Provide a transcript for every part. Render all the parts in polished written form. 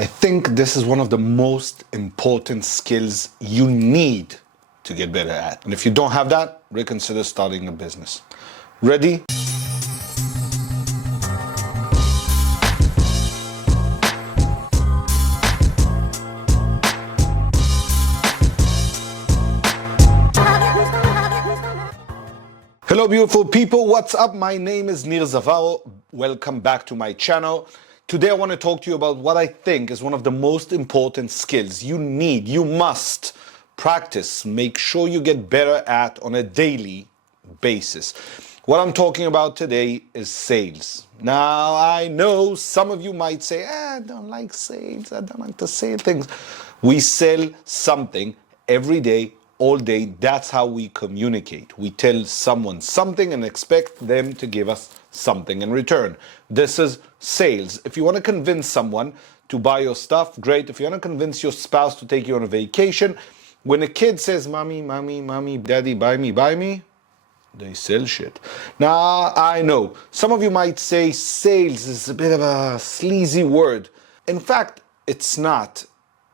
I think this is one of the most important skills you need to get better at. And if you don't have that, reconsider starting a business. Ready? Hello beautiful people, what's up? My name is Nir Zavaro. Welcome back to my channel. Today I want to talk to you about what I think is one of the most important skills you need, you must practice, make sure you get better at on a daily basis. What I'm talking about today is sales. Now I know some of you might say, I don't like sales, I don't like to sell things. We sell something every day, all day. That's how we communicate. We tell someone something and expect them to give us something in return. This is sales. If you want to convince someone to buy your stuff, great. If you want to convince your spouse to take you on a vacation, when a kid says, mommy, daddy, buy me, they sell shit. Now, I know some of you might say sales is a bit of a sleazy word. In fact, it's not.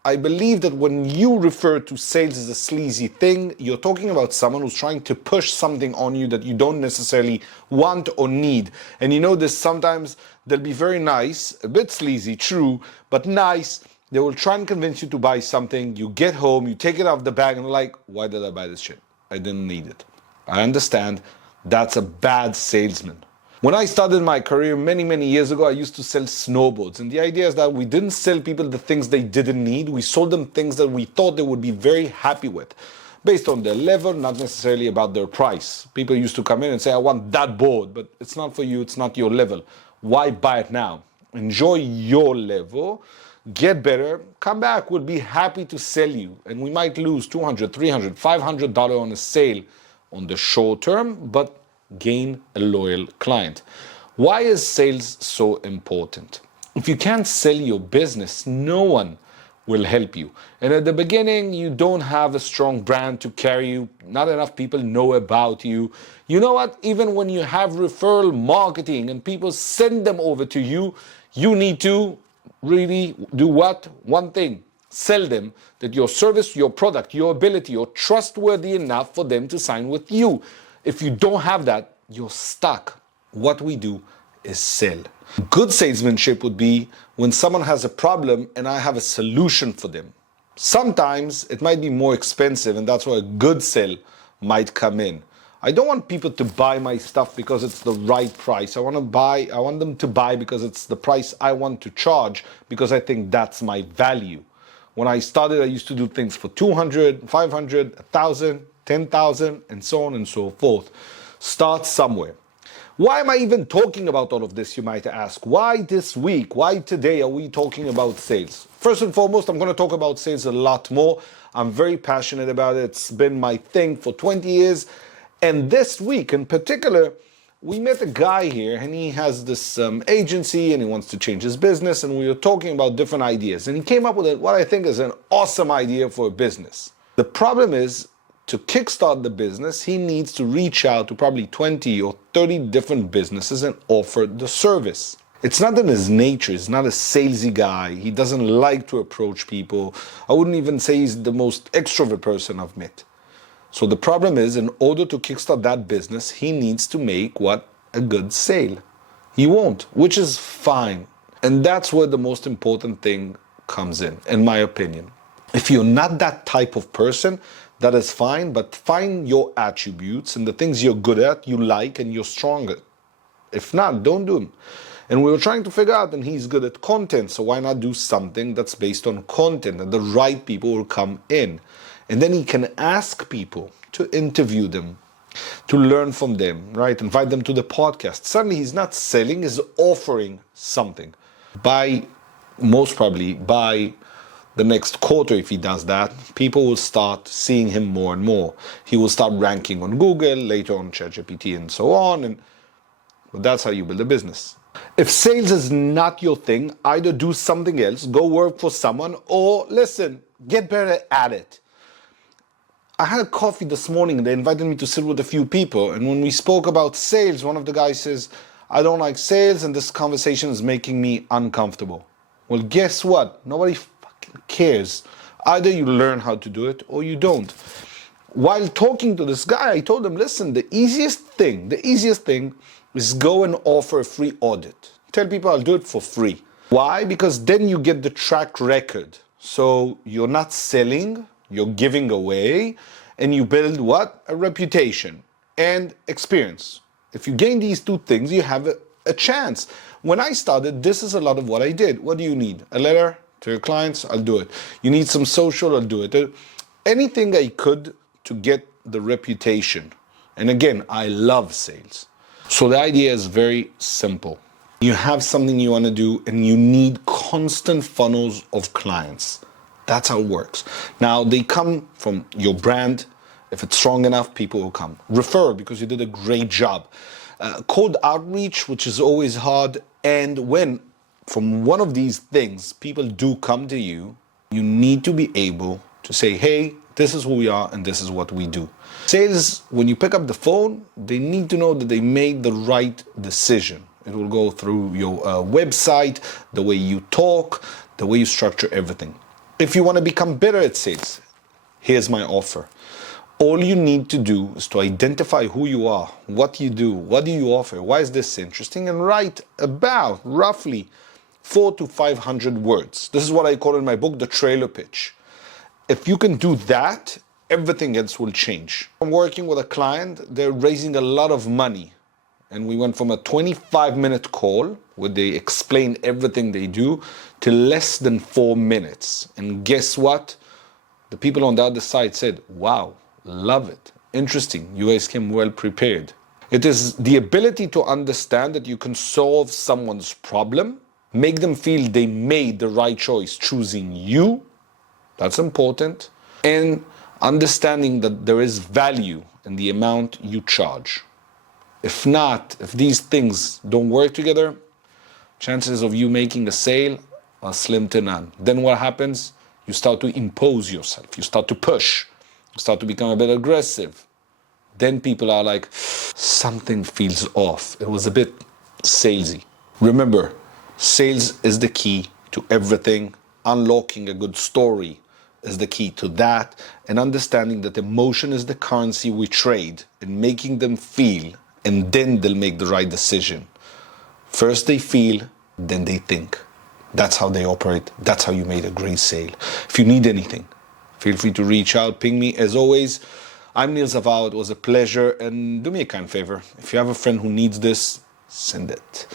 I believe that when you refer to sales as a sleazy thing, you're talking about someone who's trying to push something on you that you don't necessarily want or need. And you know this, sometimes they'll be very nice, a bit sleazy, true, but nice. They will try and convince you to buy something. You get home, you take it out of the bag and you're like, why did I buy this shit? I didn't need it. I understand that's a bad salesman. When I started my career many years ago, I used to sell snowboards. And the idea is that we didn't sell people the things they didn't need. We sold them things that we thought they would be very happy with, based on their level, not necessarily about their price. People used to come in and say, I want that board, but it's not for you, it's not your level. Why buy it now? Enjoy your level, get better, come back, we'll be happy to sell you. And we might lose $200, $300, $500 on a sale on the short term, but gain a loyal client. Why is sales so important? If you can't sell your business, no one will help you. And at the beginning, you don't have a strong brand to carry you. Not enough people know about you. You know what? Even when you have referral marketing and people send them over to you, you need to really do what? One thing. Sell them that your service, your product, your ability, you're trustworthy enough for them to sign with you. If you don't have that, you're stuck. What we do is sell. Good salesmanship would be when someone has a problem and I have a solution for them. Sometimes it might be more expensive, and that's where a good sell might come in. I don't want people to buy my stuff because it's the right price. I want them to buy because it's the price I want to charge, because I think that's my value. When I started, I used to do things for 200, 500, 1,000, 10,000, and so on and so forth. Start somewhere. Why am I even talking about all of this, you might ask? Why this week? Why today are we talking about sales? First and foremost, I'm going to talk about sales a lot more. I'm very passionate about it. It's been my thing for 20 years. And this week in particular, we met a guy here and he has this agency and he wants to change his business, and we were talking about different ideas. And he came up with what I think is an awesome idea for a business. The problem is, to kickstart the business, he needs to reach out to probably 20 or 30 different businesses and offer the service. It's not in his nature. He's not a salesy guy. He doesn't like to approach people. I wouldn't even say he's the most extrovert person I've met. So the problem is, in order to kickstart that business, he needs to make what? A good sale. He won't, which is fine. And that's where the most important thing comes in my opinion. If you're not that type of person, that is fine, but find your attributes and the things you're good at, you like, and you're strong at. If not, don't do them. And we were trying to figure out, and he's good at content, so why not do something that's based on content, and the right people will come in. And then he can ask people to interview them, to learn from them, right? Invite them to the podcast. Suddenly he's not selling, he's offering something. Most probably by the next quarter, if he does that, people will start seeing him more and more. He will start ranking on Google, later on ChatGPT and so on. And that's how you build a business. If sales is not your thing, either do something else, go work for someone, or listen, get better at it. I had a coffee this morning. They invited me to sit with a few people. And when we spoke about sales, one of the guys says, I don't like sales and this conversation is making me uncomfortable. Well, guess what? Nobody fucking cares. Either you learn how to do it or you don't. While talking to this guy, I told him, listen, the easiest thing is go and offer a free audit. Tell people I'll do it for free. Why? Because then you get the track record. So you're not selling, you're giving away, and you build what? A reputation and experience. If you gain these two things, you have a chance. When I started, this is a lot of what I did. What do you need? A letter to your clients? I'll do it. You need some social? I'll do it. Anything I could to get the reputation. And again, I love sales. So the idea is very simple. You have something you want to do and you need constant funnels of clients. That's how it works. Now, they come from your brand. If it's strong enough, people will come. Refer because you did a great job. Cold outreach, which is always hard. And when from one of these things, people do come to you, you need to be able to say, hey, this is who we are and this is what we do. Sales, when you pick up the phone, they need to know that they made the right decision. It will go through your website, the way you talk, the way you structure everything. If you want to become better at sales, here's my offer. All you need to do is to identify who you are, what you do, what do you offer, why is this interesting, and write about roughly 400 to 500 words. This is what I call in my book the trailer pitch. If you can do that, everything else will change. I'm working with a client, they're raising a lot of money. And we went from a 25-minute call where they explain everything they do to less than 4 minutes. And guess what? The people on the other side said, wow, love it. Interesting. You guys came well prepared. It is the ability to understand that you can solve someone's problem, make them feel they made the right choice choosing you. That's important. And understanding that there is value in the amount you charge. If not, if these things don't work together, chances of you making a sale are slim to none. Then what happens? You start to impose yourself. You start to push. You start to become a bit aggressive. Then people are like, something feels off. It was a bit salesy. Remember, sales is the key to everything. Unlocking a good story is the key to that. And understanding that emotion is the currency we trade and making them feel, and then they'll make the right decision. First they feel, then they think. That's how they operate. That's how you made a great sale. If you need anything, feel free to reach out, ping me. As always, I'm Nir Zavao. It was a pleasure. And do me a kind favor. If you have a friend who needs this, send it.